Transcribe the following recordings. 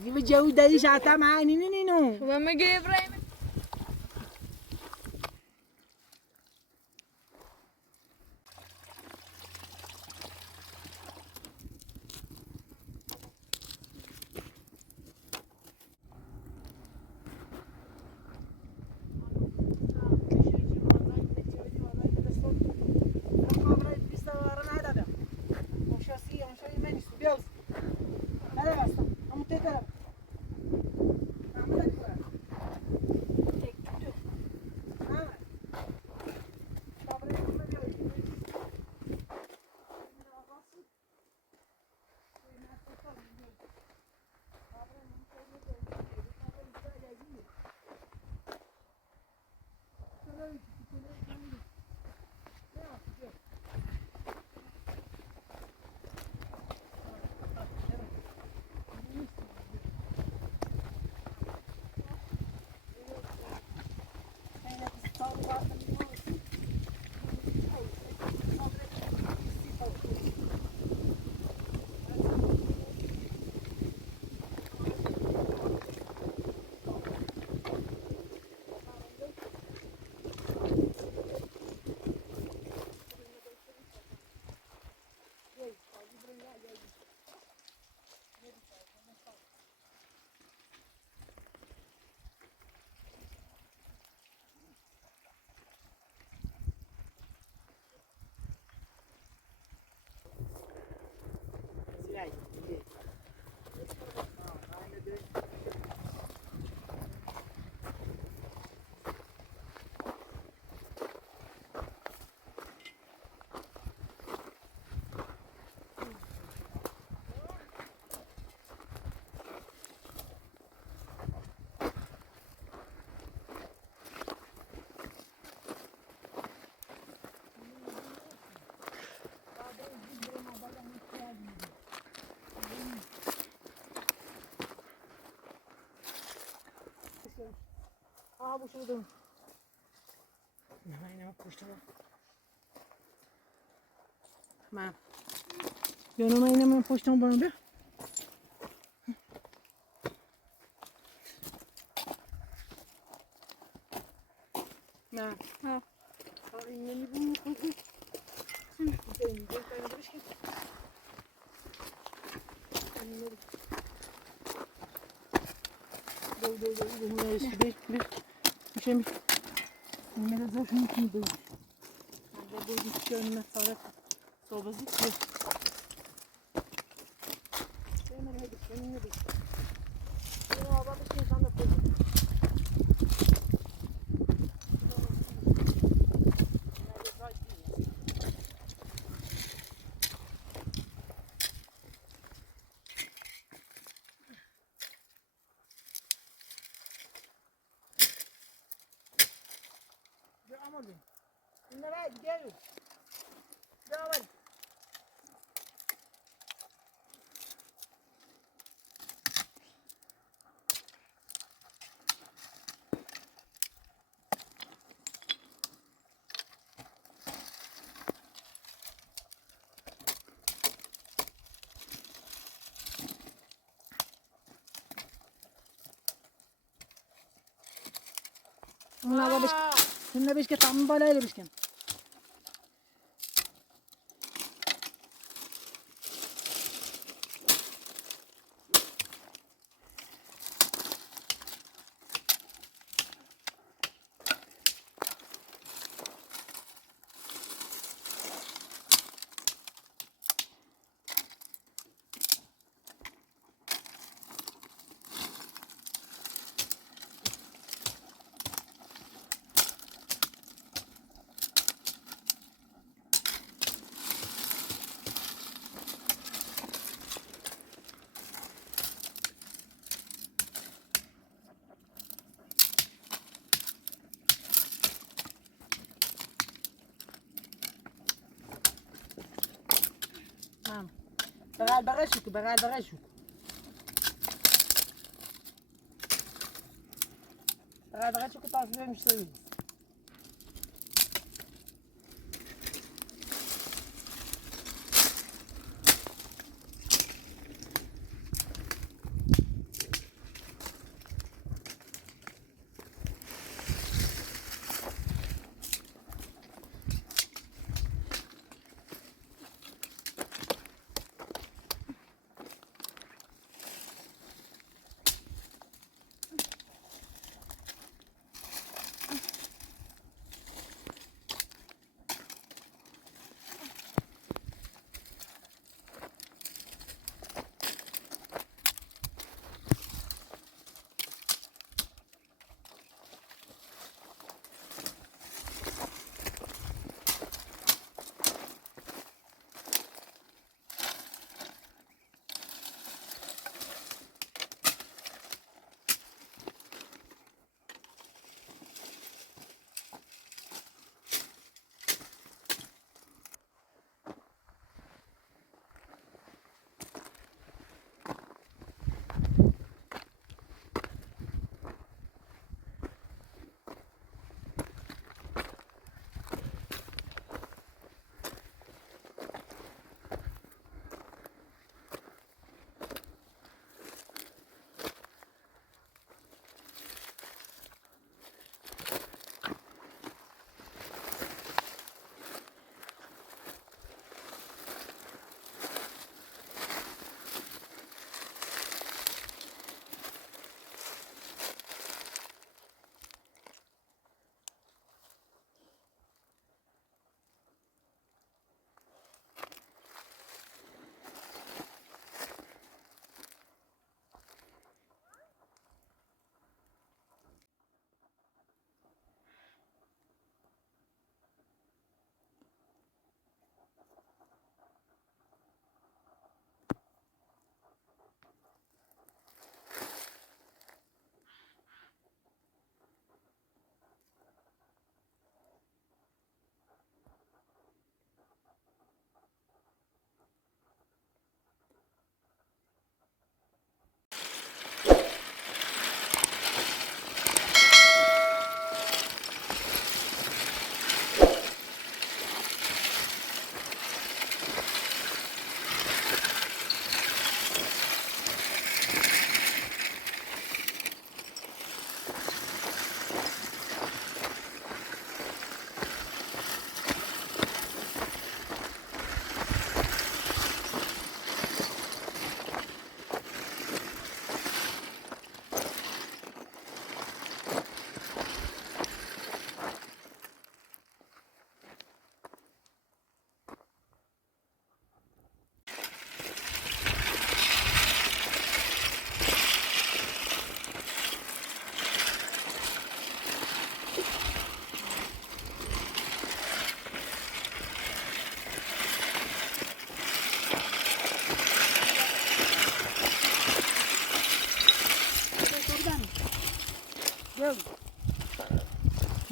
gibi jauh dari Shatama ini nih no. Coba mege Ibrahim. Bu şurada. Hemen koştum. Tamam. Yanıma hemen koştum bana bir. Nah, ha. Ini bu. Şimdi biraz da şunu koydum. Burada bu dükkanına sarıp sobası koy. Hemen hadi kendine bak. Ya baba bir şey sana koy. Gel. Devam. Bunlar beşke tam balayla beşken. Bagashuk. Bagashuk tarif vermiş söyleyeyim.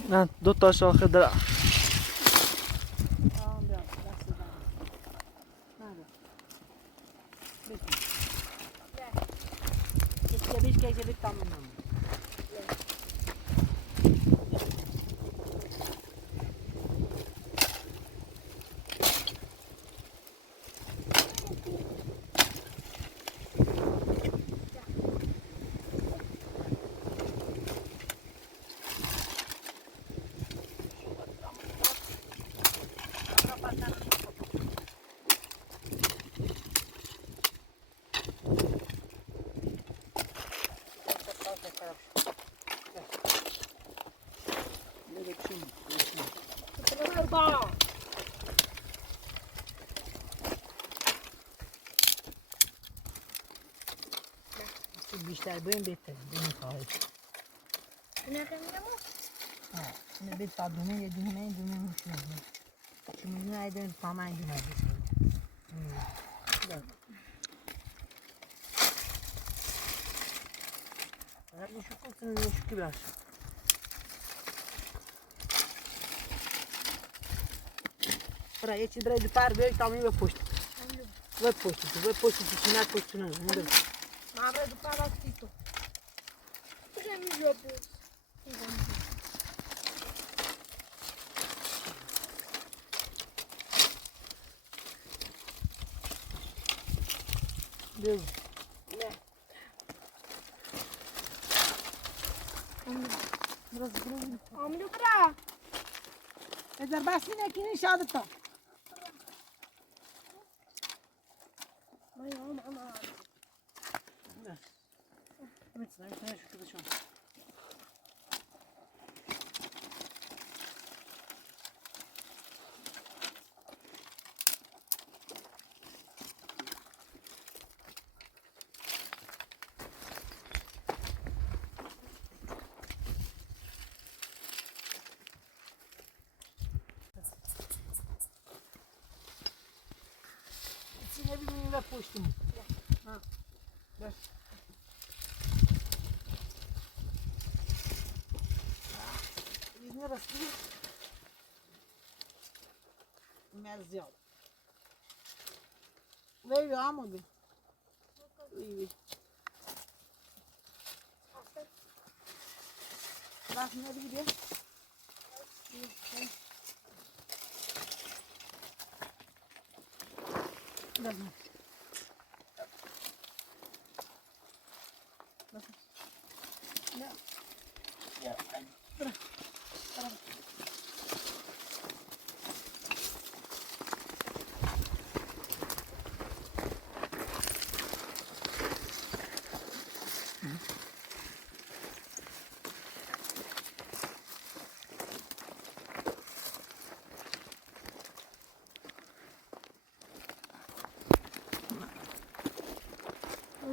نه دو تا شاخه درخت. بیشتر بریم بهتره بریم خواهید نه خیلی نه بید تا دونه یه دونه این دونه میشه چون میدونه ایده تمام این دونه بسید فقط نشو کن نشو که باشه برای یه چیز برای دو پر بیایی تمامی به پشت به پشت چی نه پشت نه ما برای دو پر هستی تو بزنی جا بود بگو آمدو برا ازر بسی نکنی شادتا ما یام اما میتونم شو کدشون نبینیم و پشتیم بس بیدنی رسلی مزیاد وی آمده وی بس نبینی بیا بزن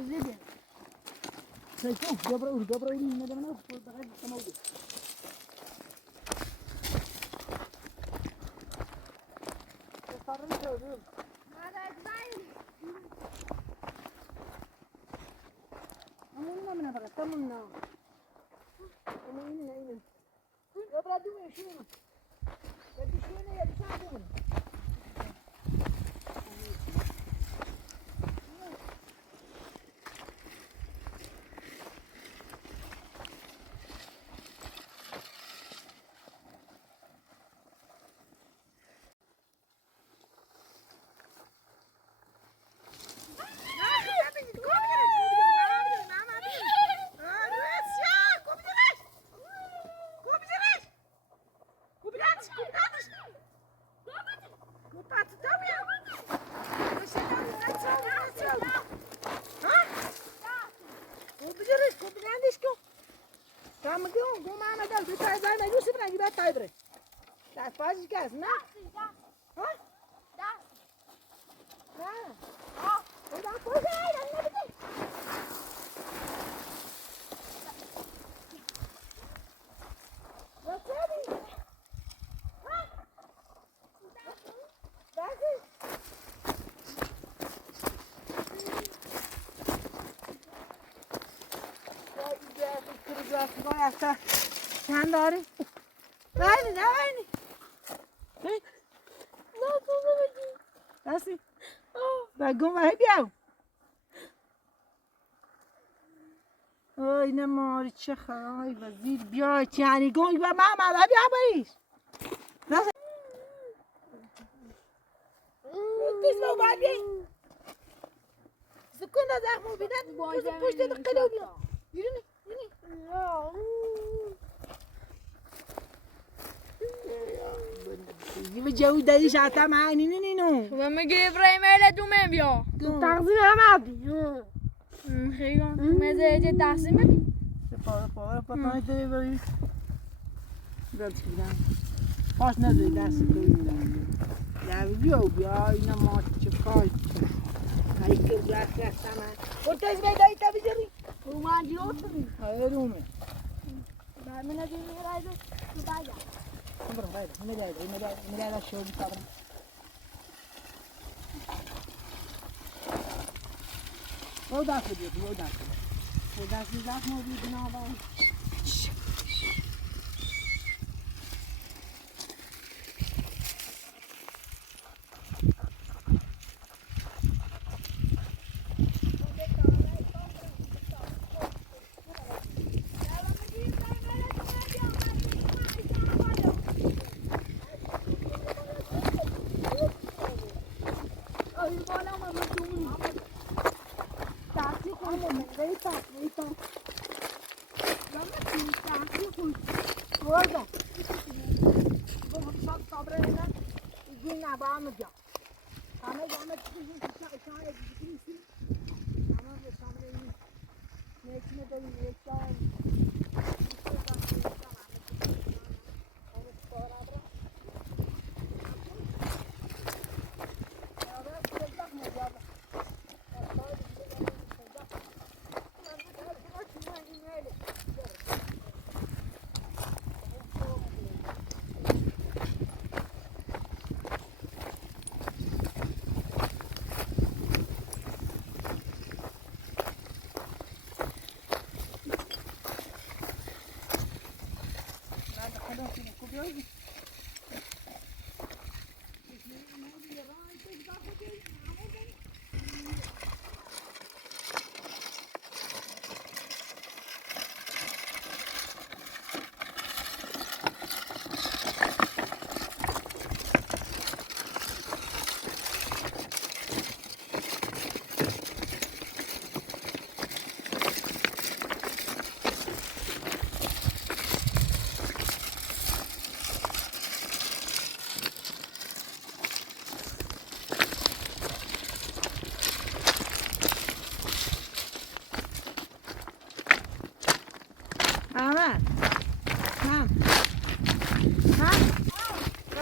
زیده سيكون جبر أولي من دمنا وبغيت تموت صارنا شو هذا زين أمنا من هذا تمنا أمنا جبر دوم شو بدي شو يا بشاطر Faz gas, não? Hã? Dá. Não. Ó, vou dar uma coisa aí, não é verdade? Você é hã? Dá sim. Vai, Zé, دستگاه هسته چند داری؟ نه دستی بگم وحی بیاو نه ماری چه خواهی وزیر بیا چیانی گنگ و محمد بیا بریش پیس با باید بیایی سکون از اخمو بیدن پشت دقیقه بیا بیرونی و جو دایش حتی معنی نینو و میگه ابراهیم ایله دومه بیا تقسیم همه بی خیلی مزه چه تقسیم بی پاره پتانی داری بری دست بیدن پاس نده دست کوی بیدن بیا اینا ما چه کار هایی که جاست رستم برتاز بیدایی تا بیداری رومان جیو کنی های رومه من از این میرایدو تو باید برم باید اینه شو بیتابرم او دست بیدی او دست بیدی موجود نابایی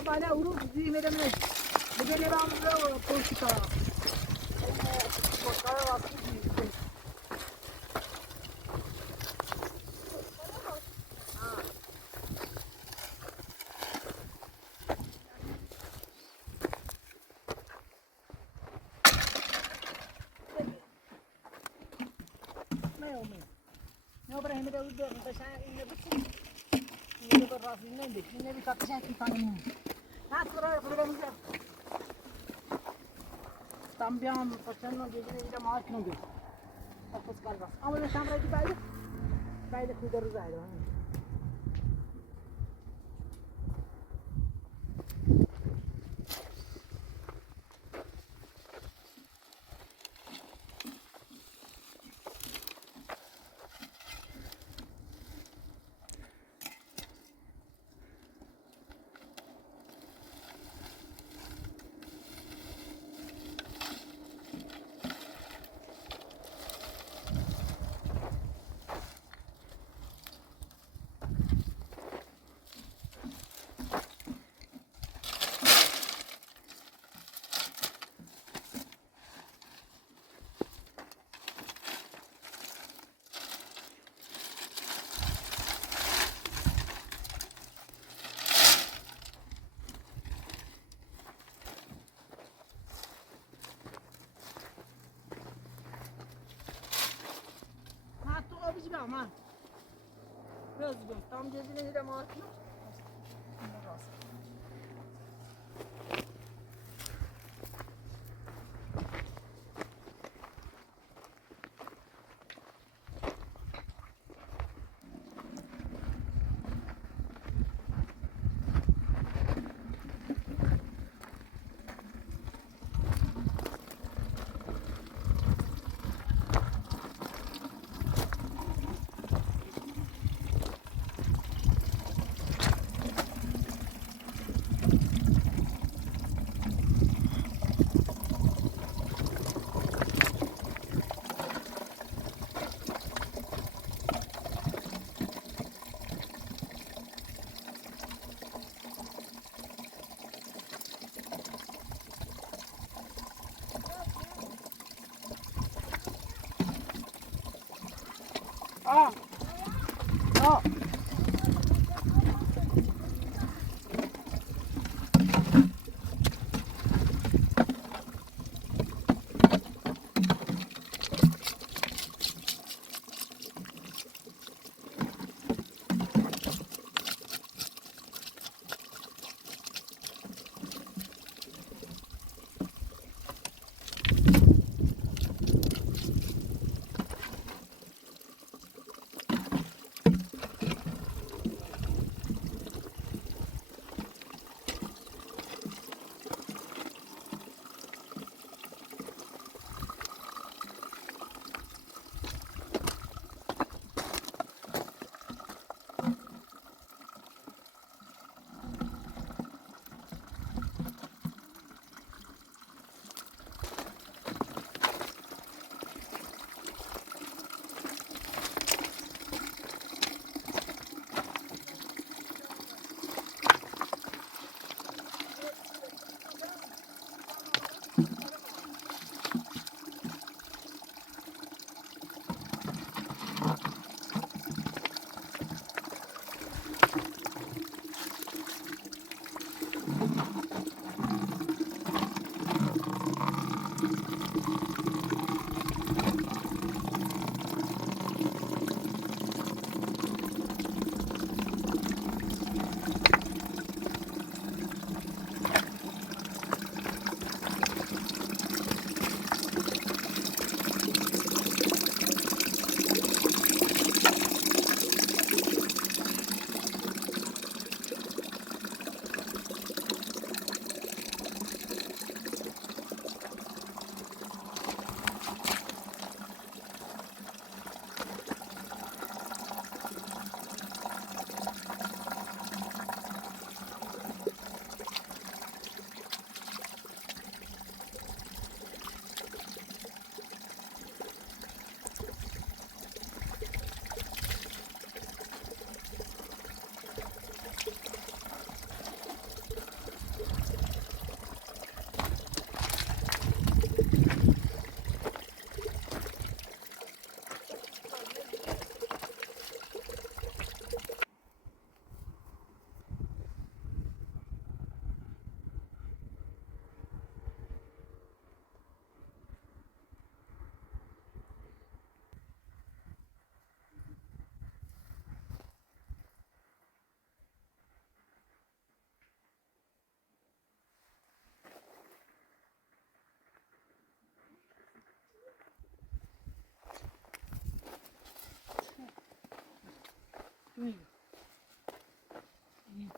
بالا ورود زی میرم بگه نبام رو پشت کار نه برای همه داود بشن این نبود این نبود راست این نبود این نبود تا کشن کی فهمیم نه تو راه خود بمون tam بیام پسند نگیری اینا مارک نگیر پس کار باش اما شام راجی باید خود رو زایده من Özgür. Tam dediğine de markı. Ah. Ah.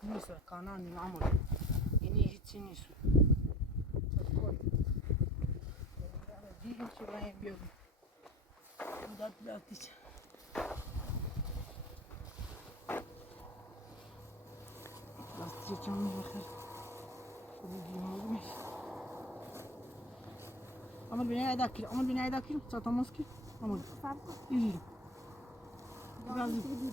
Nisu kanani amor. Ini hichi nisu. Digin ci vai bio. Dat beltice. Lastic canım bakır. Amor beni ayda kir. Amor beni ayda kir. Satamaz ki. Amor. Yürü. Biraz yürü.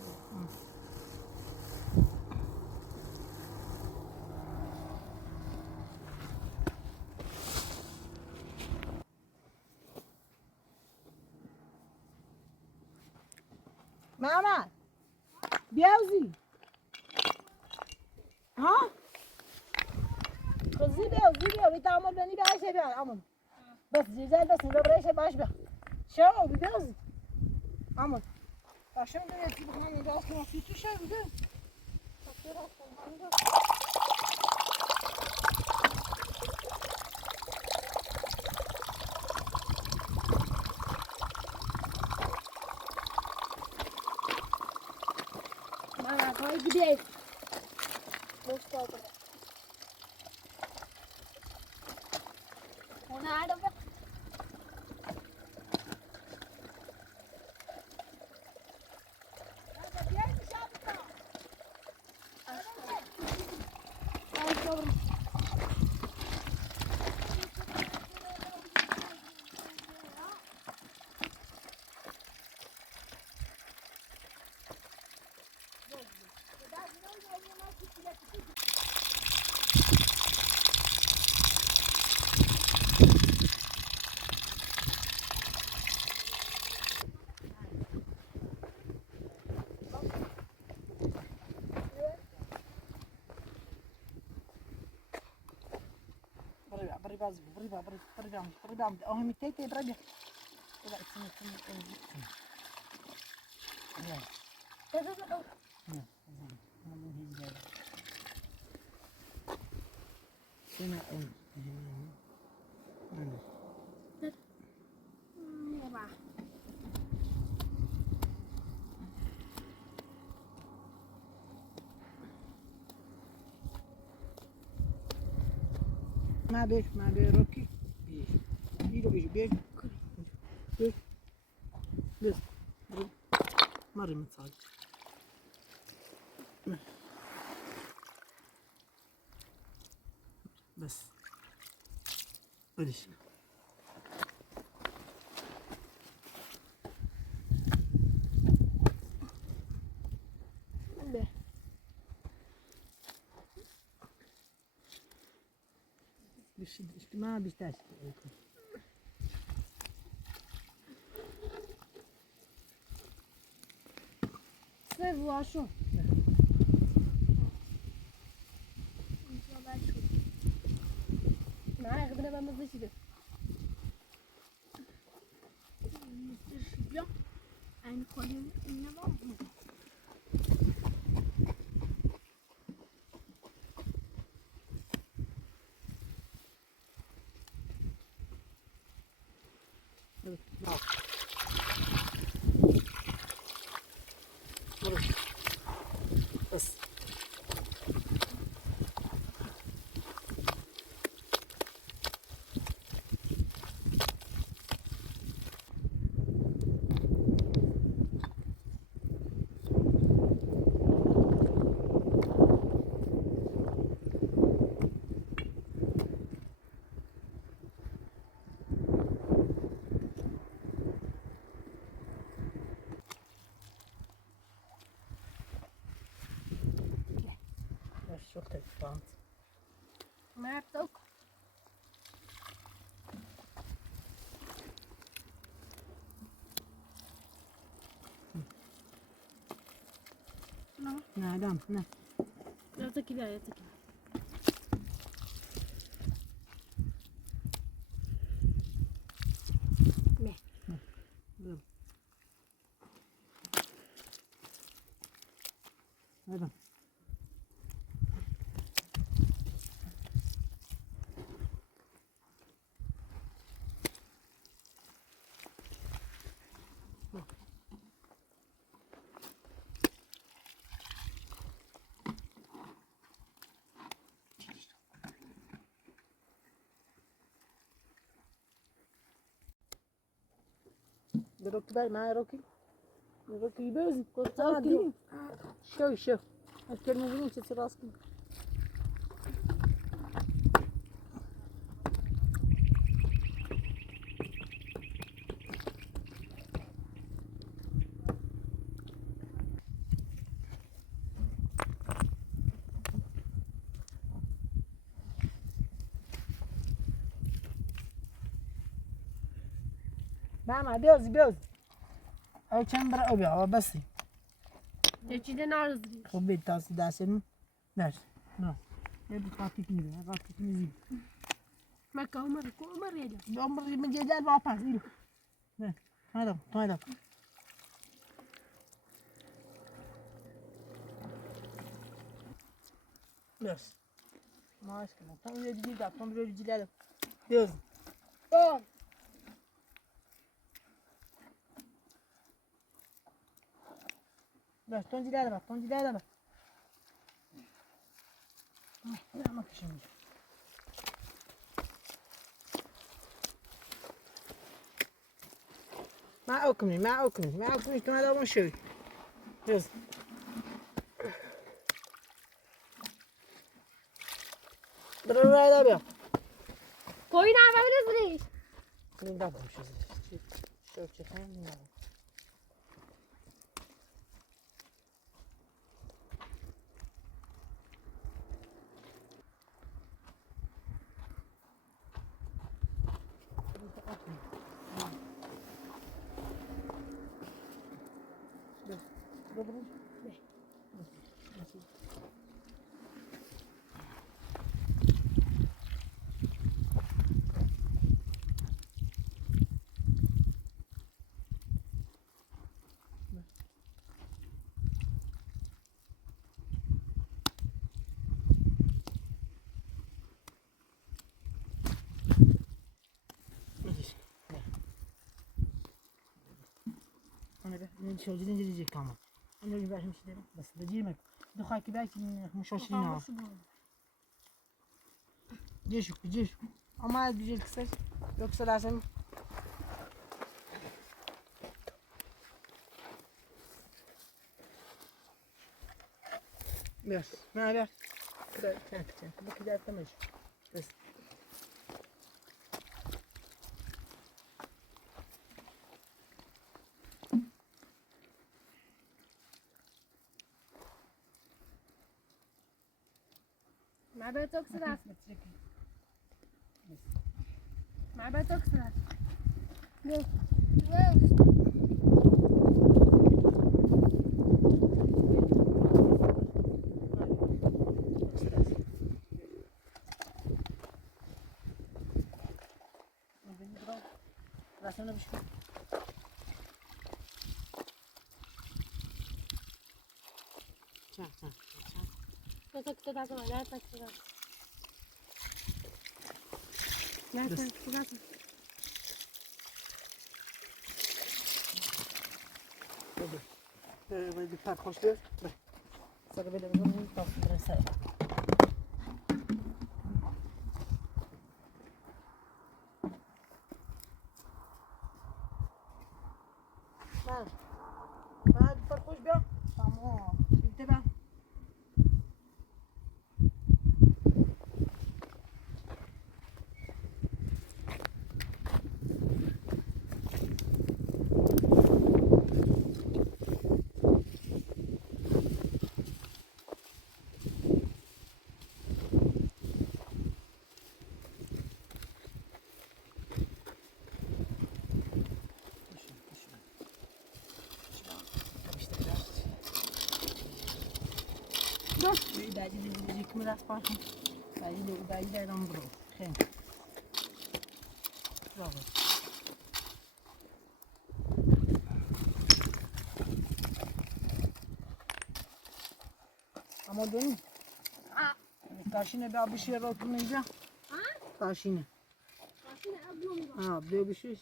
Mama, بیازی ها خزی بیا بیت عمل بنی باشه بیا عمل بس جیزل بس نبرهش باش بیا شو بیازی عمل عشان دلوقتي بخليني راس ما في تشاف ده Bana koy gidelim. Boş oldu. O nerede be? بري أهو متيتي بري لا تسمع ما بيه روكي بيش بس مرة متصاج بس بديش ما بيشتاش Sve vlašo. معايا غدا بقى ما فيش ده. مستر ein Kollege in der Woche. بس شوفت الفرنس ما بتوك. نعم نعم لا تكبر لا تكبر. هذا روكي باي معايا روكي بوزي كنت روكي. شو الكلمة بنين شو راسك ماما بيوز أي كم برا أبيع بس Teçhide narızlı. خبي تاس داسن داش نو يبي قاتك ميزة قاتك ميزة Maka Umar yedi. عمر من جدال ما باس إلو هذا بس ماشي كمان تم يجي ده تم يجي ده يلا Bom. بس تونجي ده بقى تونجي ده بقى لا ما فيش مش معكم كمان هذا مش شوي يلا ضروري هذا بقى Koyun alabiliriz. Не дам сейчас. Все, чекаем, не дам. أنا شو جديد كمان أنا اللي بعرف مش بس بجيبك دخل كذا مش 20 جيشو أما بيجي كسر يكسر لازم بس ما بس كذا كذا تمشي بس ما بتوكسر. ما بتوكسر. Yes. Yes. راسنا بشوف لا تكسر لا تكسر. لا بس. تكسر. بدي فات خوش بير صار بدي بقول طاف رسالة ما بدي فات خوش بير تمام انتبه بعدين كمل أصبحهم بعدين ننظروا خير برافو أما دوني تاشينه بقى بشيء روتو نيجا تاشينه بيو بشيء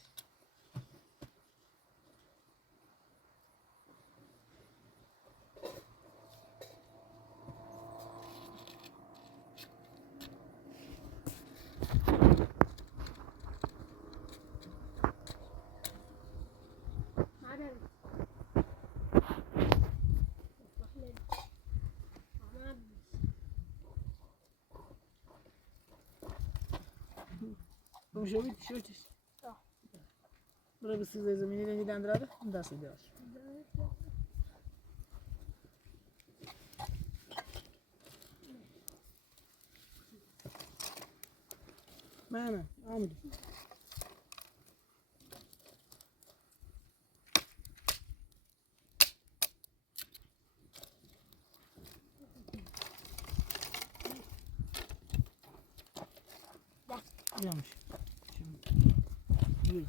شو تيس برا بس زي زميلي اللي عند هذا ده سيداش ما أنا عامل يمش يجي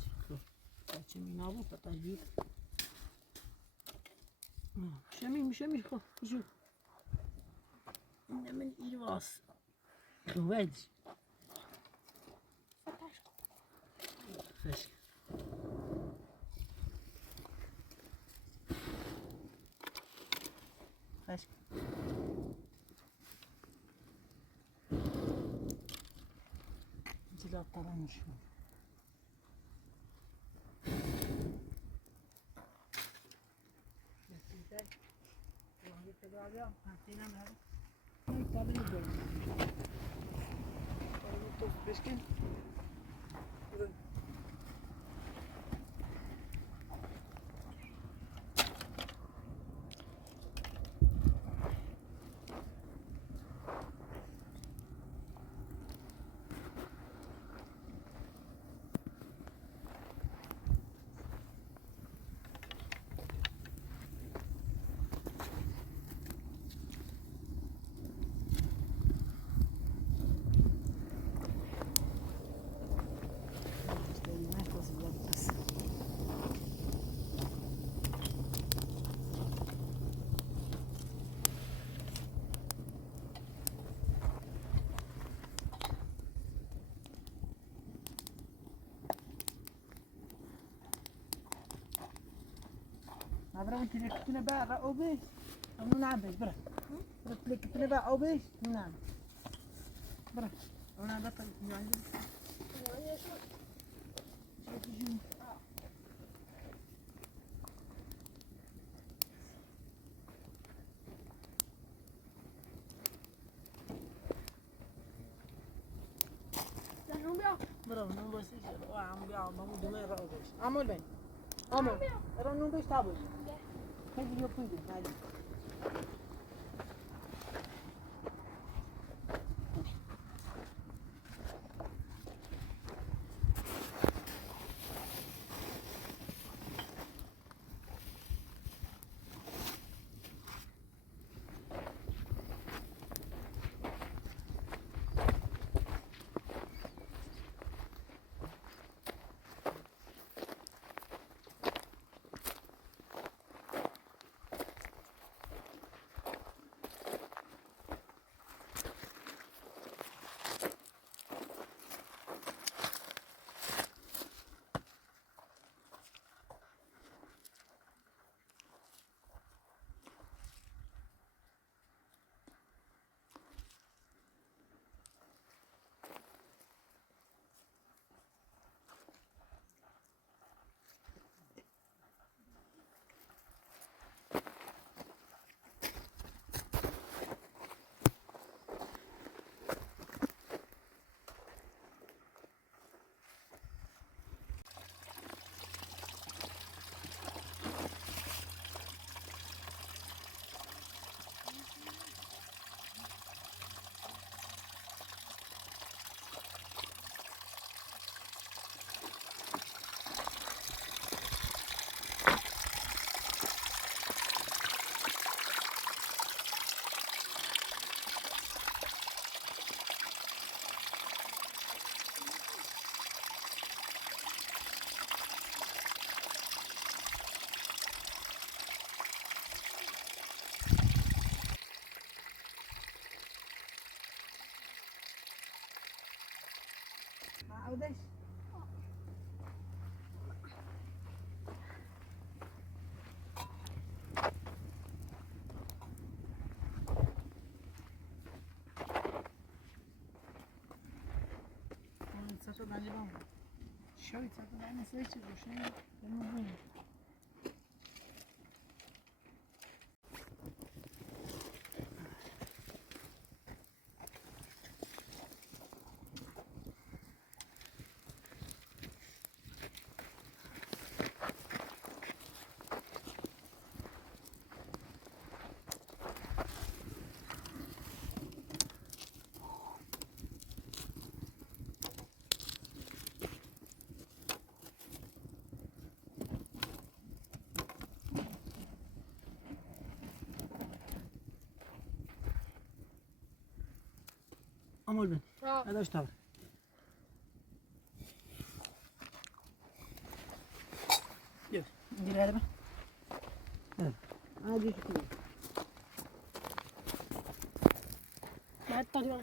شمي نابو فتاجيب شمي خو شوف من إيواس وادي فش فش جلاب طبعا مش برا انت كنا بقى او بيش او نعبس برا برا كنا بقى او بيش نعم برا انا بطل عندي برا نو بس عم بيع مامو دماغ او بيش عمل بين عمل برا نو بيش تابل هذه يوبيد هذه عودش ساتو بنجی بام شوی ساتو بنجی سویچ روشن بمون عمل بن هذا ايش تابع يلا ندير هذا عادي كذا Hatta diyorum.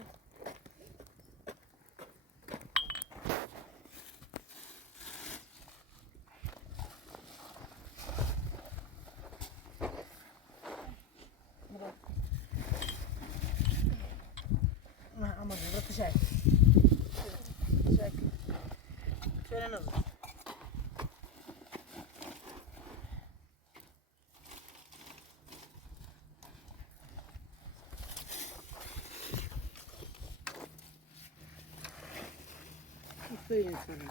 Ama burası şey. Şey. Şöyle nasıl? Söyleyeyim sana.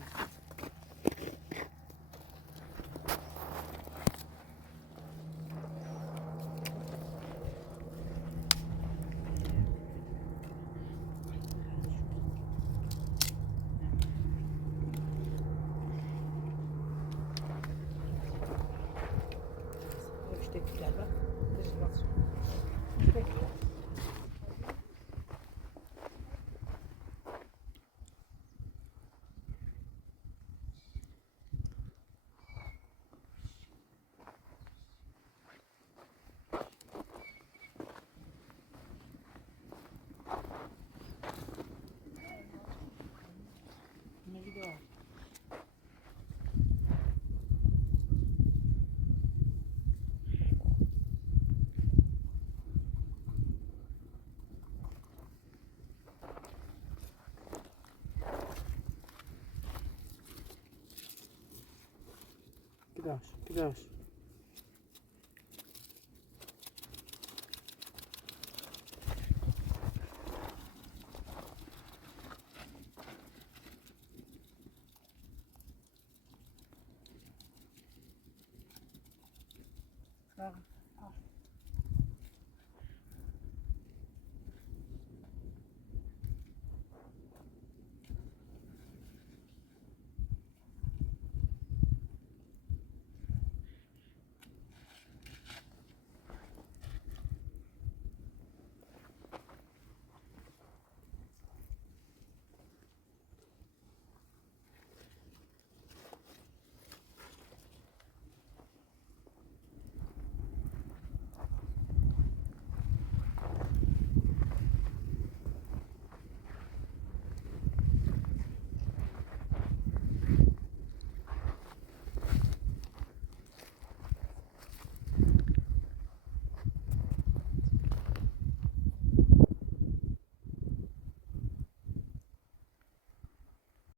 Müştekiler bak. Dış bak. Müştekiler. Ne gidiyor? Gidiyor, gidiyor. Bak, al.